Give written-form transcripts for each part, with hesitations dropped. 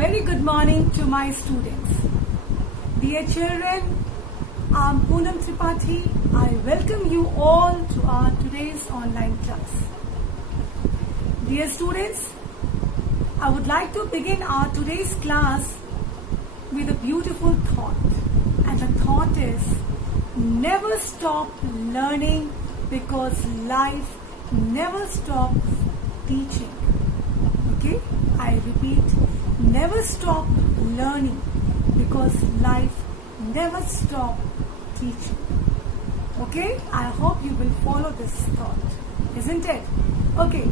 very good morning to my students. Dear children, I'm Poonam Tripathi. I welcome you all to our today's online class. Dear students, I would like to begin our today's class with a beautiful thought. And the thought is, never stop learning because life never stops teaching. Okay, I repeat, never stop learning because life never stops teaching. Okay, I hope you will follow this thought, isn't it? Okay,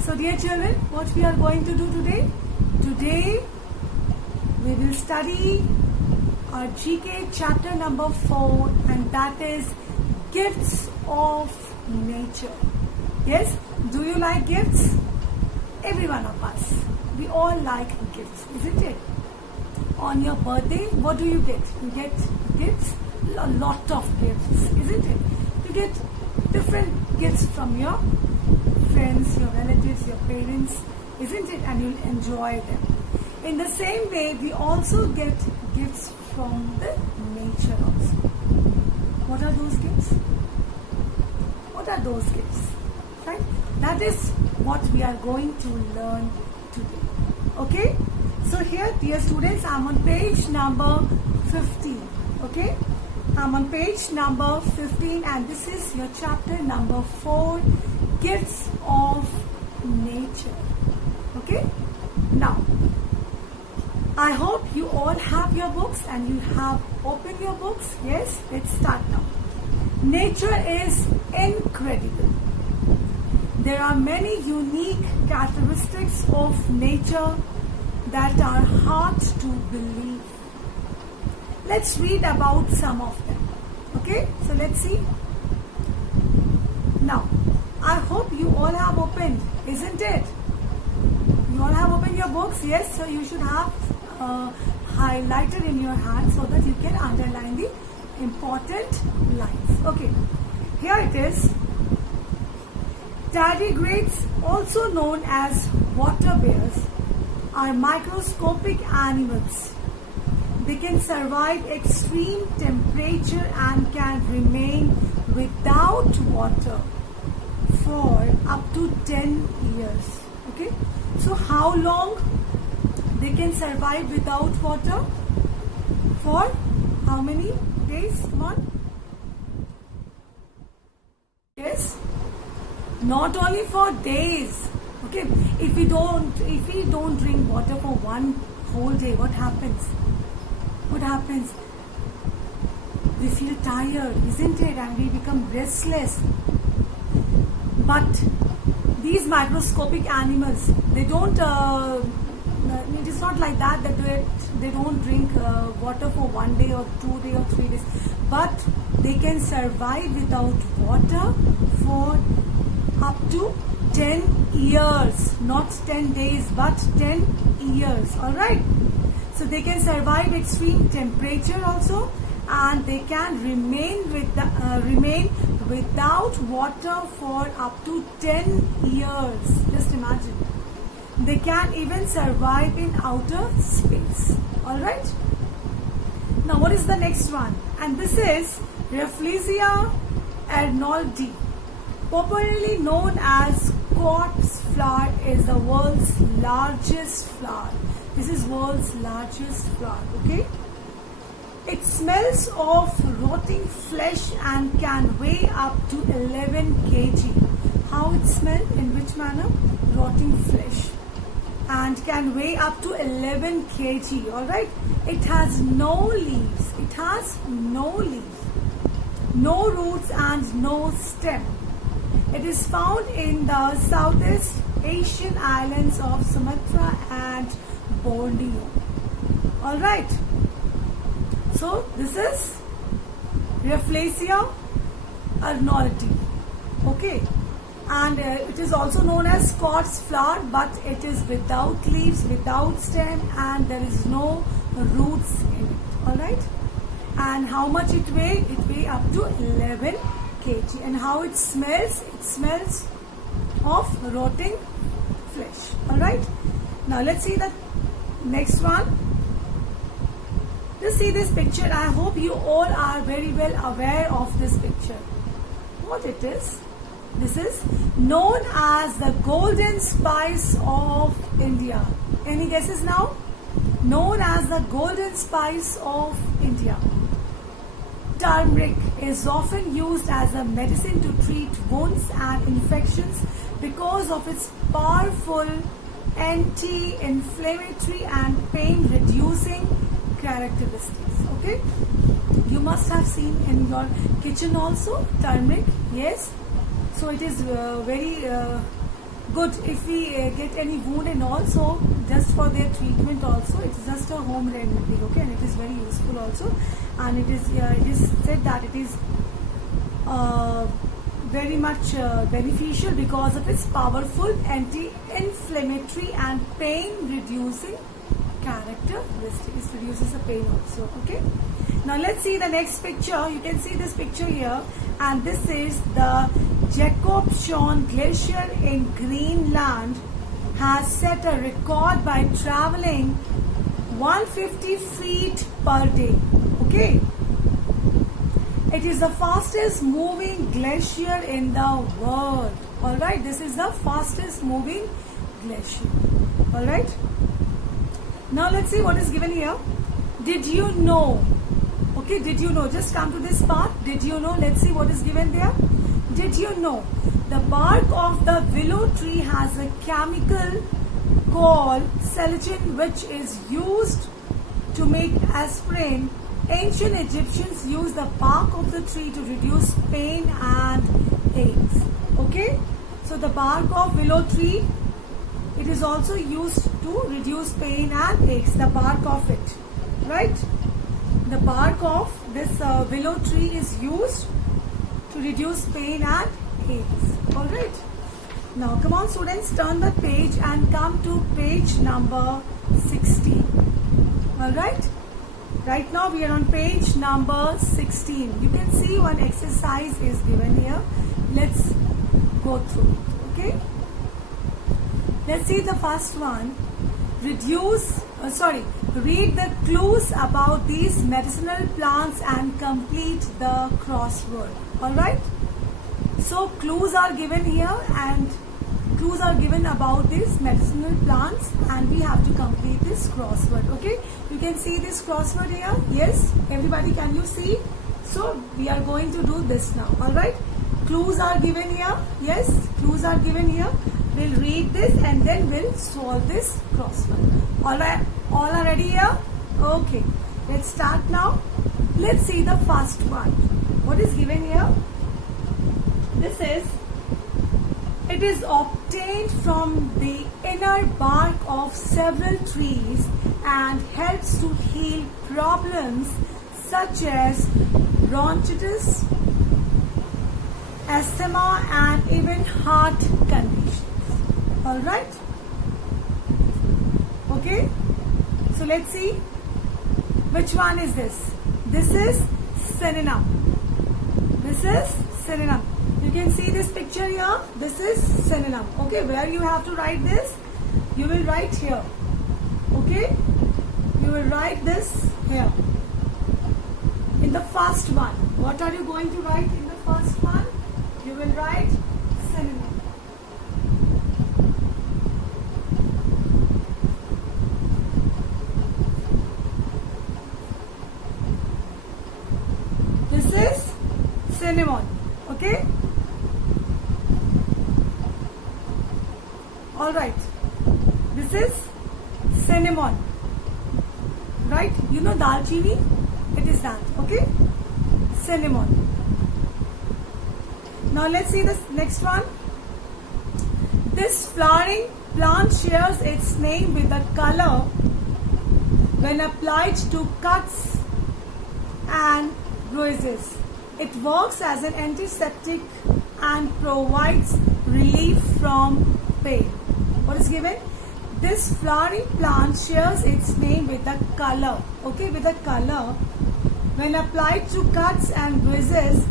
so dear children, what we are going to do today? Today we will study our GK chapter number 4, and that is Gifts of Nature. Yes, do you like gifts? Every one of us, we all like gifts, isn't it? On your birthday, what do you get? You get gifts, a lot of gifts, isn't it? You get different gifts from your friends, your relatives, your parents, isn't it? And you'll enjoy them. In the same way, we also get gifts from the nature also. What are those gifts? What are those gifts? Right? That is what we are going to learn today. Okay? So here, dear students, I'm on page number 15. Okay? I'm on page number 15 and this is your chapter number 4, Gifts of Nature. Okay? Now, I hope you all have your books and you have opened your books. Yes? Let's start now. Nature is incredible. There are many unique characteristics of nature that are hard to believe. Let's read about some of them. Okay, so let's see. Now, I hope you all have opened, isn't it? You all have opened your books, yes? So you should have highlighted in your hand so that you can underline the important lines. Okay, here it is. Tardigrades, also known as water bears, are microscopic animals. They can survive extreme temperature and can remain without water for up to 10 years. Okay, so how long they can survive without water? For how many days? Come on. Yes. Not only for days. Okay, if we don't drink water for one whole day, what happens? What happens? We feel tired, isn't it? And we become restless. But these microscopic animals, they don't. It is not like that they don't drink water for 1 day or 2 days or 3 days, but they can survive without water for up to 10 years, not 10 days, but 10 years. All right. So they can survive extreme temperature also, and they can remain without water for up to 10 years. Just imagine. They can even survive in outer space. All right. Now, what is the next one? And this is Rafflesia arnoldii. Popularly known as corpse flower, is the world's largest flower. This is world's largest flower. Okay. It smells of rotting flesh and can weigh up to 11 kg. How it smells? In which manner? Rotting flesh. And can weigh up to 11 kg. All right. It has no leaves. It has no leaves, no roots, and no stem. It is found in the Southeast Asian islands of Sumatra and Borneo. All right. So this is Rafflesia arnoldii. Okay. And it is also known as corpse flower, but it is without leaves, without stem, and there is no roots in it. All right. And how much it weighs? It weighs up to 11 kg. And how it smells? It smells of rotting flesh. All right. Now let's see the Next one. Just see this picture. I hope you all are very well aware of this picture. What it is? This is known as the golden spice of India. Any guesses now? Known as the golden spice of India. Turmeric is often used as a medicine to treat wounds and infections because of its powerful anti-inflammatory and pain-reducing characteristics. Okay, you must have seen in your kitchen also turmeric. Yes, so it is very good if we get any wound and also just for their treatment also. It's just a home remedy. Okay, and it is very useful also, and it is said that it is very much beneficial because of its powerful anti-inflammatory and pain-reducing characteristics. It reduces the pain also. Okay. Now let's see the next picture. You can see this picture here, and this is the Jakobshavn Glacier in Greenland has set a record by traveling 150 feet per day. Okay. It is the fastest moving glacier in the world. Alright, this is the fastest moving glacier. Alright. Now let's see what is given here. Did you know? Okay, did you know? Just come to this part. Did you know? Let's see what is given there. Did you know? The bark of the willow tree has a chemical called psilocin, which is used to make aspirin. Ancient Egyptians used the bark of the tree to reduce pain and aches. Okay, so the bark of willow tree, it is also used to reduce pain and aches. The bark of it, right? The bark of this willow tree is used to reduce pain and aches. All right. Now, come on, students, turn the page and come to page number 16. All right. Right now we are on page number 16. You can see one exercise is given here. Let's go through it. Okay. Let's see the first one. Read the clues about these medicinal plants and complete the crossword. Alright. So clues are given here and clues are given about these medicinal plants and we have to complete this crossword. Okay. You can see this crossword here. Yes. Everybody, can you see? So we are going to do this now. Alright. Clues are given here. Yes. Clues are given here. We'll read this and then we'll solve this crossword. Alright. All are ready here? Okay. Let's start now. Let's see the first one. What is given here? This is, it is obtained from the inner bark of several trees and helps to heal problems such as bronchitis, asthma and even heart conditions. Alright? Okay? So let's see. Which one is this? This is Synonym. This is Synonym. You can see this picture here. This is Synonym. Okay, where you have to write this? You will write here. Okay? You will write this here. In the first one. What are you going to write in the first one? You will write Synonym. This is cinnamon. Okay? Alright. This is cinnamon. Right? You know dalchini? It is that. Okay? Cinnamon. Now let's see the next one. This flowering plant shares its name with the color when applied to cuts and bruises. It works as an antiseptic and provides relief from pain. What is given? This flowering plant shares its name with the color. Okay, with the color. When applied to cuts and bruises,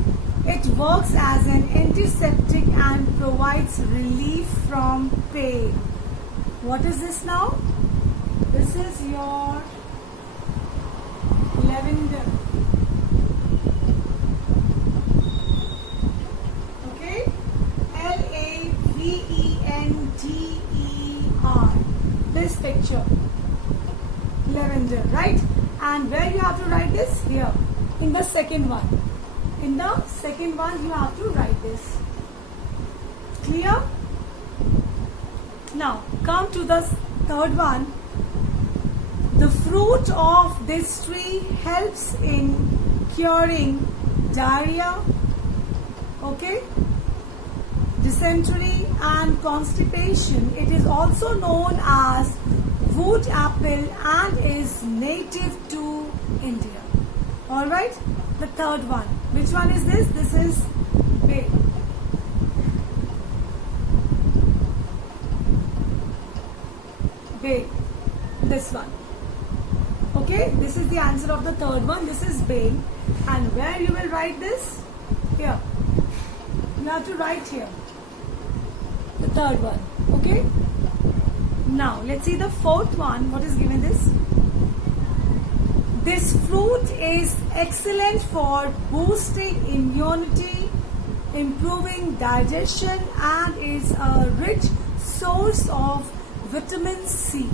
it works as an antiseptic and provides relief from pain. What is this now? This is your lavender. Okay, Lavender. This picture, lavender, right? And where you have to write this? Here, in the second one. In the second one, you have to write this. Clear? Now, come to the third one. The fruit of this tree helps in curing diarrhea, okay, dysentery and constipation. It is also known as wood apple and is native to India. Alright, the third one. Which one is this? This is bay. Bay. This one. Okay, this is the answer of the third one. This is bay. And where you will write this? Here. You have to write here. The third one. Okay. Now, let's see the fourth one. What is given this? This fruit is excellent for boosting immunity, improving digestion, and is a rich source of vitamin C.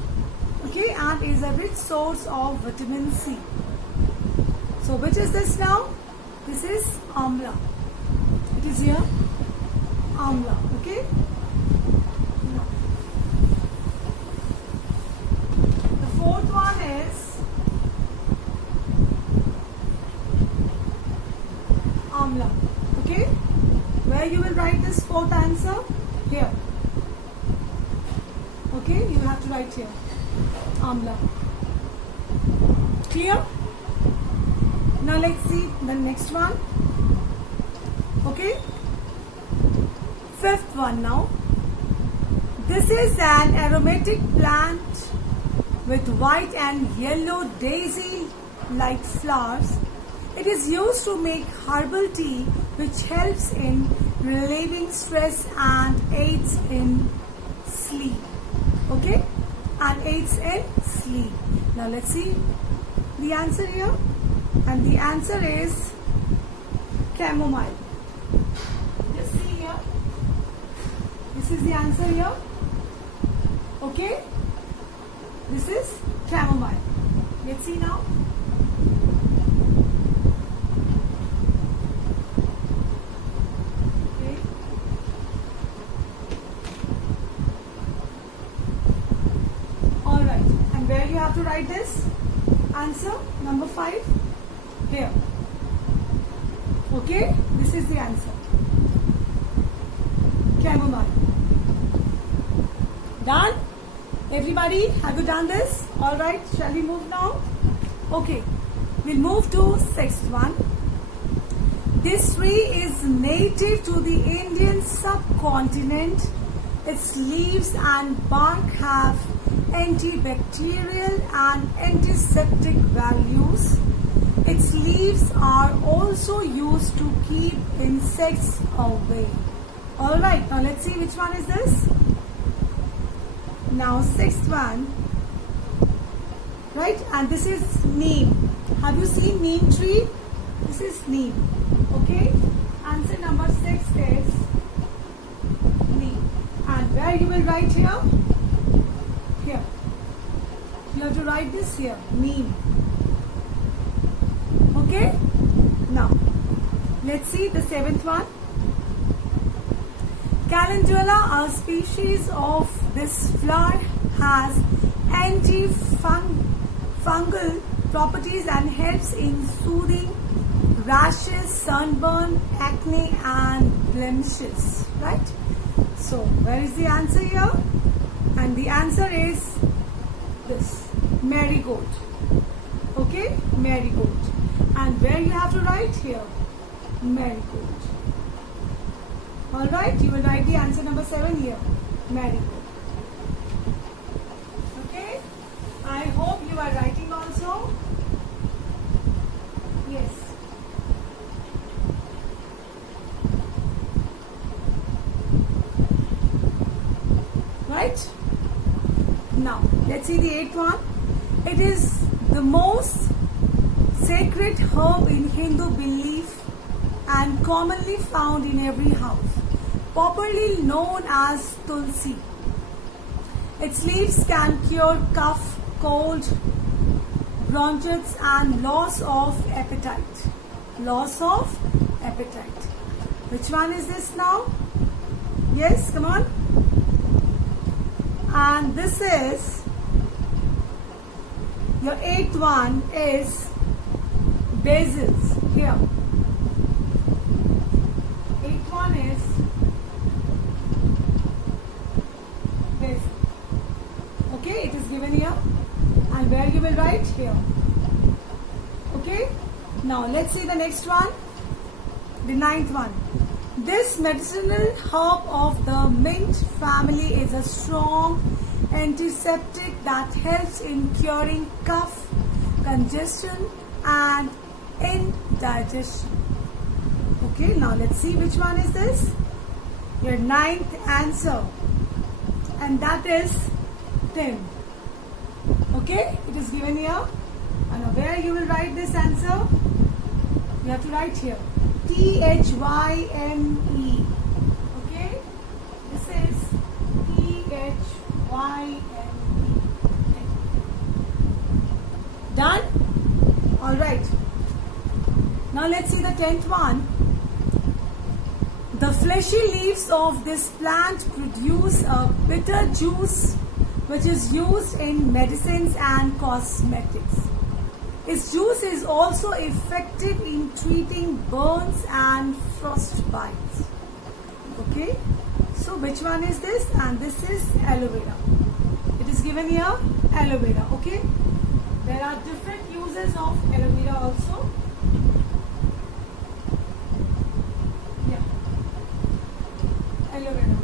Okay, and is a rich source of vitamin C. So, which is this now? This is amla. It is here, amla. Okay. The fourth one is amla. Okay, where you will write this fourth answer? Here. Okay, you have to write here, amla. Clear? Now let's see the next one. Okay, fifth one now. This is an aromatic plant with white and yellow daisy-like flowers. It is used to make herbal tea, which helps in relieving stress and aids in sleep. Okay, and aids in sleep. Now let's see the answer here, and the answer is chamomile. Just see here. This is the answer here. Okay, this is chamomile. Let's see now. Okay. All right, and where you have to write this answer? Number 5 here. Okay, this is the answer. Chamomile. Done? Everybody, have you done this? Alright, shall we move now? Okay, we'll move to sixth one. This tree is native to the Indian subcontinent. Its leaves and bark have antibacterial and antiseptic values. Its leaves are also used to keep insects away. Alright, now let's see which one is this. Now sixth one, right, and this is neem. Have you seen neem tree? This is neem. Okay, answer number 6 is neem. And where you will write here? Here. You have to write this here, neem. Okay, now let's see the 7th one. Calendula, a species of this flower, has antifungal properties and helps in soothing rashes, sunburn, acne and blemishes. Right? So, where is the answer here? And the answer is this, marigold. Okay, marigold. And where you have to write here? Marigold. Alright, you will write the answer number 7 here. Marigold. Okay, I hope you are writing also. Yes. Right? Now, let's see the eighth one. It is the most sacred herb in Hindu belief and commonly found in every house, popularly known as tulsi. Its leaves can cure cough, cold, bronchitis and loss of appetite. Loss of appetite. Which one is this now? Yes, come on. And this is, your eighth one is basils. Here. Eighth one is basil. Okay, it is given here. And where you will write? Here. Okay. Now let's see the next one. The ninth one. This medicinal herb of the mint family is a strong antiseptic that helps in curing cough, congestion and indigestion. Okay, now let's see which one is this. Your ninth answer, and that is thyme. Okay, it is given here. And where you will write this answer? You have to write here. THYME. Okay? This is THYME. Done? Alright. Now let's see the 10th one. The fleshy leaves of this plant produce a bitter juice which is used in medicines and cosmetics. Its juice is also effective in treating burns and frostbites. Okay, so which one is this? And this is aloe vera. It is given here, aloe vera. Okay, there are different uses of aloe vera also. Yeah, aloe vera.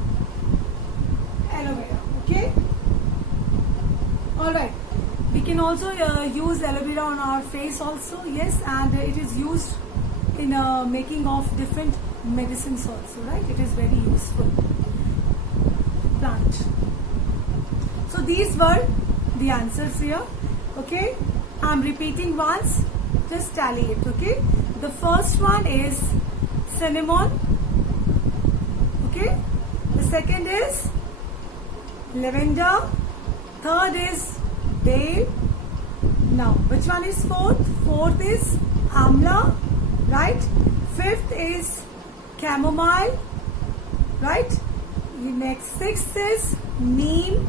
Aloe vera. Okay. All right. We can also use aloe vera on our face also, yes, and it is used in making of different medicines also, right? It is very useful plant. So these were the answers here, okay? I'm repeating once, just tally it, okay? The first one is cinnamon, okay? The second is lavender, third is bael. Now, which one is fourth? Fourth is amla, right? Fifth is chamomile, right? The next, sixth is neem.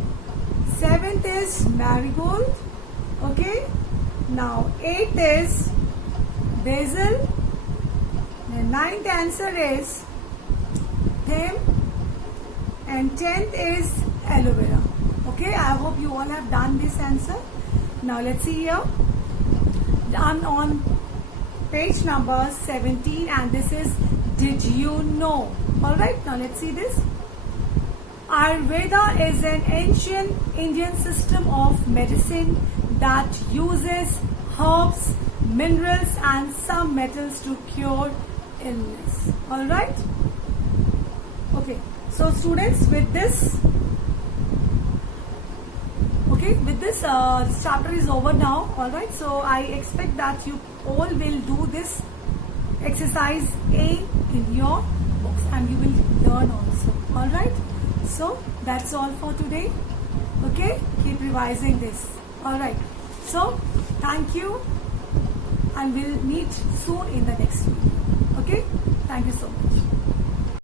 Seventh is marigold, okay? Now, eighth is basil. The ninth answer is thyme. And 10th is aloe vera. Okay, I hope you all have done this answer. Now let's see here. I'm on page number 17 and this is Did You Know? Alright, now let's see this. Ayurveda is an ancient Indian system of medicine that uses herbs, minerals and some metals to cure illness. Alright? Okay, so students, with this chapter is over now. Alright, so I expect that you all will do this exercise A in your books and you will learn also. Alright, so that's all for today. Okay, keep revising this. Alright, so thank you and we'll meet soon in the next video. Okay.